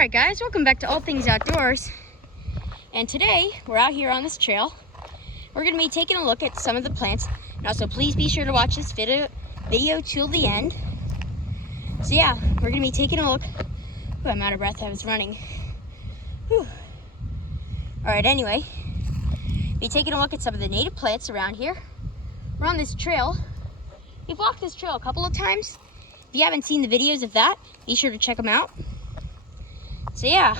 Alright guys, welcome back to All Things Outdoors. And today, we're out here on this trail. We're going to be taking a look at some of the plants. And also, please be sure to watch this video till the end. So yeah, we're going to be taking a look. Ooh, I'm out of breath, I was running. Alright, anyway. Be taking a look at some of the native plants around here. We're on this trail. We've walked this trail a couple of times. If you haven't seen the videos of that, be sure to check them out. So yeah,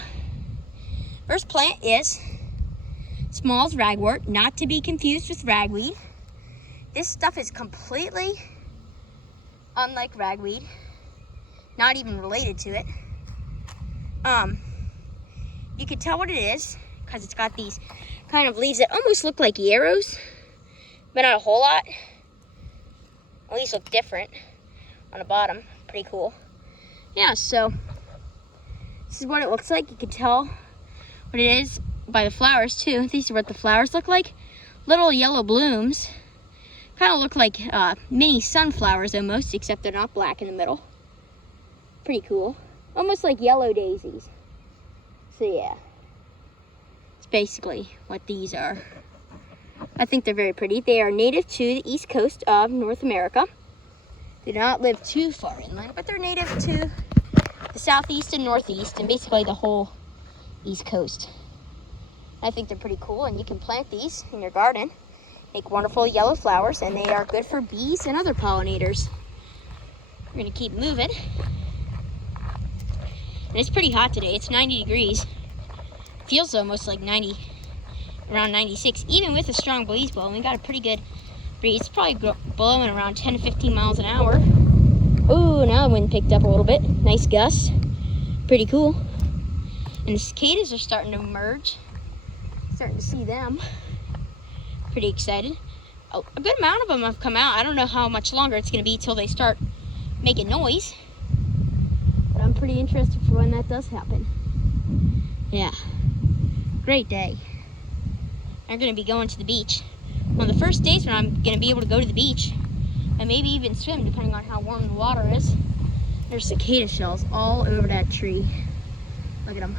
first plant is Small's ragwort, not to be confused with ragweed. This stuff is completely unlike ragweed, not even related to it. You can tell what it is because it's got these kind of leaves that almost look like yarrows, but not a whole lot. At least look different on the bottom. Pretty cool. Yeah, so this is what it looks like. You can tell what it is by the flowers too. These are what the flowers look like. Little yellow blooms. Kind of look like mini sunflowers almost, except they're not black in the middle. Pretty cool. Almost like yellow daisies. So yeah, it's basically what these are. I think they're very pretty. They are native to the east coast of North America. They do not live too far inland, but they're native to the southeast and northeast, and basically the whole east coast. I think they're pretty cool, and you can plant these in your garden. Make wonderful yellow flowers, and they are good for bees and other pollinators. We're gonna keep moving. And it's pretty hot today. It's 90 degrees. Feels almost like 90, around 96, even with a strong breeze blowing. We got a pretty good breeze. It's probably blowing around 10 to 15 miles an hour. Ooh, now the wind picked up a little bit. Nice gust. Pretty cool. And the cicadas are starting to emerge. Starting to see them. Pretty excited. A good amount of them have come out. I don't know how much longer it's going to be till they start making noise. But I'm pretty interested for when that does happen. Yeah. Great day. I'm going to be going to the beach. On the first days when I'm going to be able to go to the beach, and maybe even swim, depending on how warm the water is. There's cicada shells all over that tree. Look at them.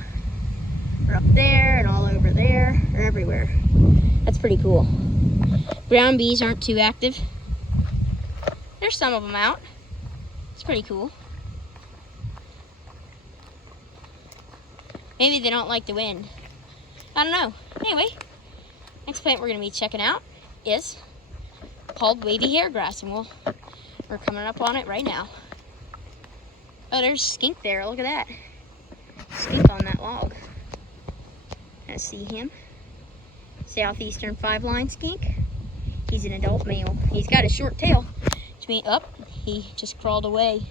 They're up there and all over there. They're everywhere. That's pretty cool. Brown bees aren't too active. There's some of them out. It's pretty cool. Maybe they don't like the wind. I don't know. Anyway, next plant we're going to be checking out is called wavy hairgrass, and we're coming up on it right now. Oh, there's skink there. Look at that. Skink on that log. I see him. Southeastern 5-line skink. He's an adult male. He's got a short tail, which means he just crawled away.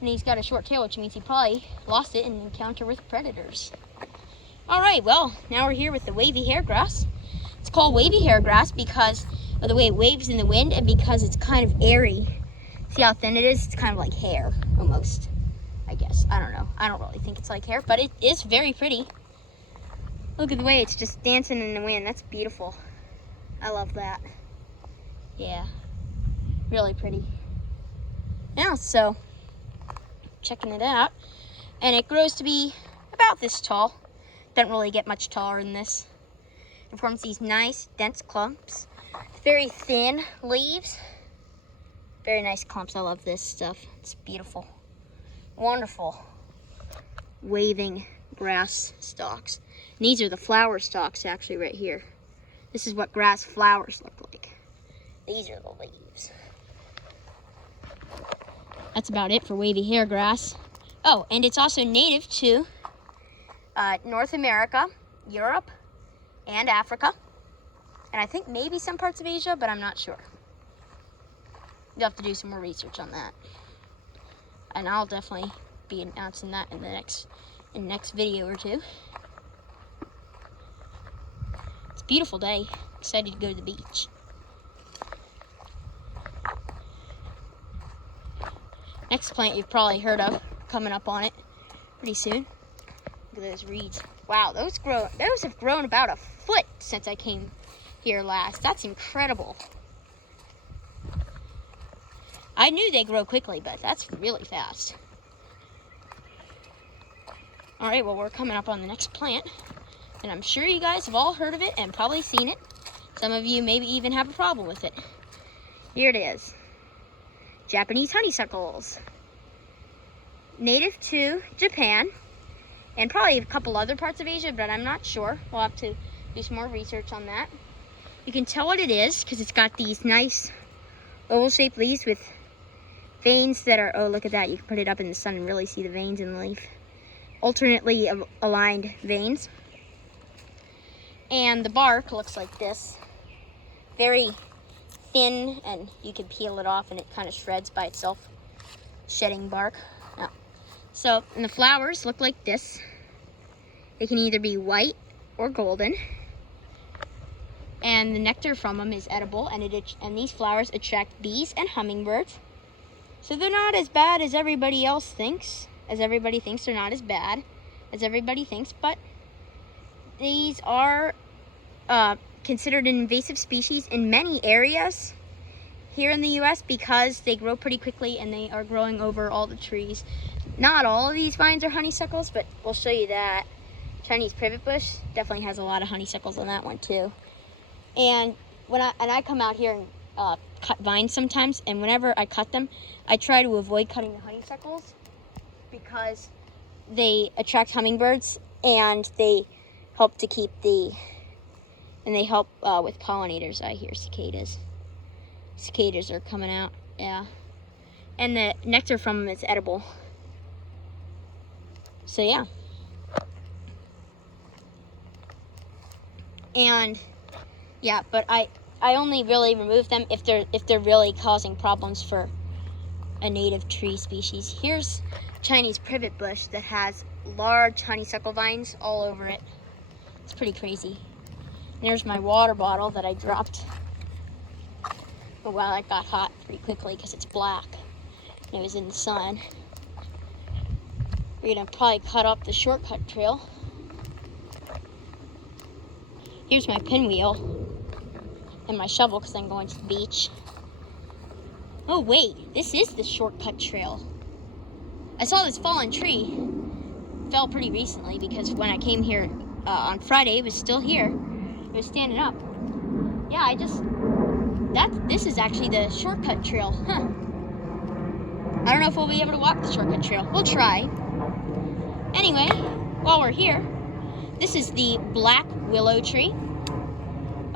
And he's got a short tail, which means he probably lost it in an encounter with predators. All right, well, now we're here with the wavy hairgrass. It's called wavy hairgrass because of the way it waves in the wind, and because it's kind of airy. See how thin it is? It's kind of like hair, almost, I guess. I don't know. I don't really think it's like hair, but it is very pretty. Look at the way it's just dancing in the wind. That's beautiful. I love that. Yeah, really pretty. Yeah, so checking it out, and it grows to be about this tall. Doesn't really get much taller than this. It forms these nice, dense clumps. Very thin leaves. Very nice clumps. I love this stuff. It's beautiful. Wonderful. Waving grass stalks. And these are the flower stalks actually right here. This is what grass flowers look like. These are the leaves. That's about it for wavy hairgrass. Oh, and it's also native to North America, Europe, and Africa. And I think maybe some parts of Asia, but I'm not sure. You'll have to do some more research on that. And I'll definitely be announcing that in the next video or two. It's a beautiful day. Excited to go to the beach. Next plant you've probably heard of, coming up on it pretty soon. Look at those reeds. Wow, those have grown about a foot since I came here last. That's incredible. I knew they grow quickly, but that's really fast. All right, well, we're coming up on the next plant, and I'm sure you guys have all heard of it and probably seen it. Some of you maybe even have a problem with it. Here it is. Japanese honeysuckles. Native to Japan and probably a couple other parts of Asia, but I'm not sure. We'll have to do some more research on that. You can tell what it is because it's got these nice oval-shaped leaves with veins that are, oh, look at that. You can put it up in the sun and really see the veins in the leaf. Alternately aligned veins. And the bark looks like this. Very thin, and you can peel it off and it kind of shreds by itself, shedding bark. Oh. So, and the flowers look like this. They can either be white or golden. And the nectar from them is edible, and these flowers attract bees and hummingbirds. So they're not as bad as everybody else thinks. As everybody thinks, they're not as bad as everybody thinks, but these are considered an invasive species in many areas here in the U.S. because they grow pretty quickly and they are growing over all the trees. Not all of these vines are honeysuckles, but we'll show you that. Chinese privet bush definitely has a lot of honeysuckles on that one too. And when I come out here and cut vines sometimes, and whenever I cut them, I try to avoid cutting the honeysuckles because they attract hummingbirds and they help to keep and they help with pollinators. I hear cicadas. Cicadas are coming out, yeah. And the nectar from them is edible. So yeah. And yeah, but I only really remove them if they're really causing problems for a native tree species. Here's Chinese privet bush that has large honeysuckle vines all over it. It's pretty crazy. And there's my water bottle that I dropped. Oh wow, it got hot pretty quickly because it's black. And it was in the sun. We're gonna probably cut up the shortcut trail. Here's my pinwheel and my shovel because I'm going to the beach. Oh wait, this is the shortcut trail. I saw this fallen tree. It fell pretty recently because when I came here on Friday, it was still here. It was standing up. Yeah, this is actually the shortcut trail, huh? I don't know if we'll be able to walk the shortcut trail. We'll try. Anyway, while we're here, this is the black willow tree.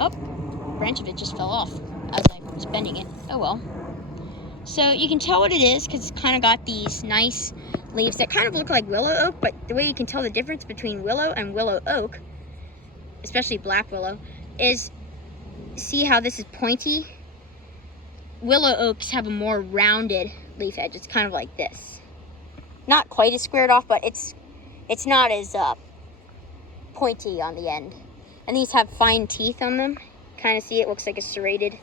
Oh, a branch of it just fell off as I was bending it. Oh well. So you can tell what it is because it's kind of got these nice leaves that kind of look like willow oak, but the way you can tell the difference between willow and willow oak, especially black willow, is see how this is pointy? Willow oaks have a more rounded leaf edge. It's kind of like this. Not quite as squared off, but it's not as pointy on the end. And these have fine teeth on them. Kind of see it looks like a serrated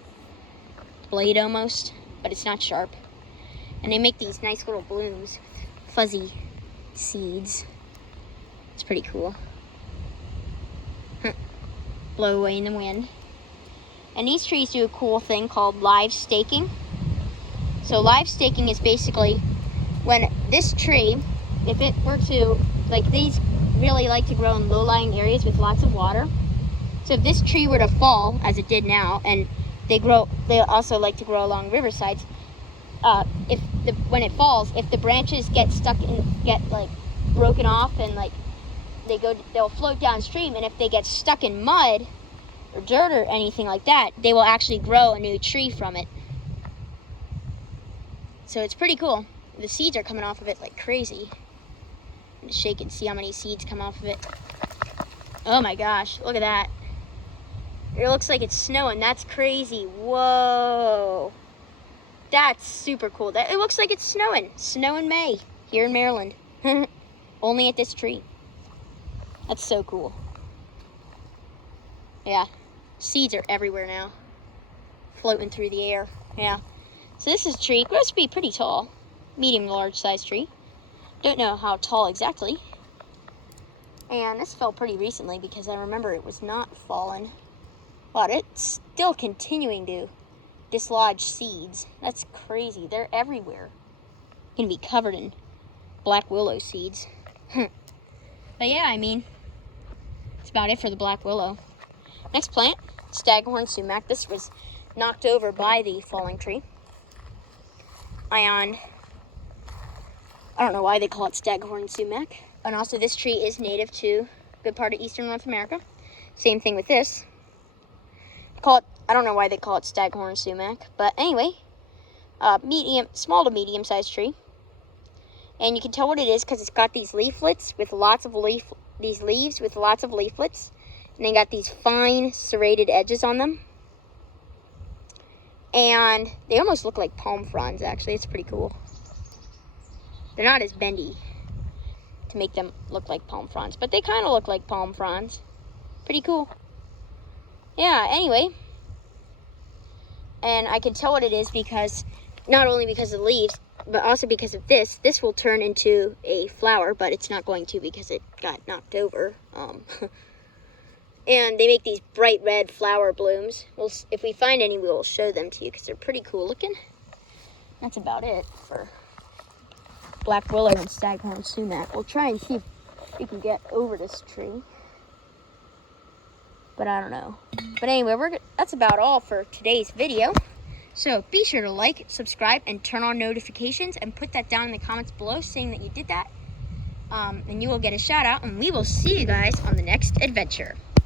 blade almost, but it's not sharp. And they make these nice little blooms, fuzzy seeds. It's pretty cool. Blow away in the wind. And these trees do a cool thing called live staking. So live staking is basically when this tree, if it were to, like these really like to grow in low-lying areas with lots of water. So if this tree were to fall, as it did now, and they also like to grow along riversides, when it falls, if the branches get stuck and get like broken off and like they'll float downstream, and if they get stuck in mud or dirt or anything like that, they will actually grow a new tree from it. So it's pretty cool. The seeds are coming off of it like crazy. Just shake and see how many seeds come off of it. Oh my gosh, look at that. It looks like it's snowing. That's crazy. Whoa. That's super cool. It looks like it's snowing. Snow in May here in Maryland. Only at this tree. That's so cool. Yeah. Seeds are everywhere now. Floating through the air. Yeah. So this is a tree. It grows to be pretty tall. Medium to large size tree. Don't know how tall exactly. And this fell pretty recently because I remember it was not fallen. But it's still continuing to dislodge seeds. That's crazy. They're everywhere. Gonna be covered in black willow seeds. But yeah, I mean, that's about it for the black willow. Next plant, staghorn sumac. This was knocked over by the falling tree. I don't know why they call it staghorn sumac. And also this tree is native to a good part of eastern North America. Same thing with this. I don't know why they call it staghorn sumac, but anyway, small to medium sized tree. And you can tell what it is because it's got these leaflets with lots of these leaves with lots of leaflets. And they got these fine serrated edges on them. And they almost look like palm fronds, actually. It's pretty cool. They're not as bendy to make them look like palm fronds, but they kind of look like palm fronds. Pretty cool. Yeah, anyway. And I can tell what it is because, not only because of the leaves, but also because of this. This will turn into a flower, but it's not going to because it got knocked over. And they make these bright red flower blooms. If we find any, we will show them to you because they're pretty cool looking. That's about it for black willow and staghorn sumac. We'll try and see if we can get over this tree. But I don't know. But anyway, that's about all for today's video. So be sure to like, subscribe, and turn on notifications, and put that down in the comments below saying that you did that. And you will get a shout out, and we will see you guys on the next adventure.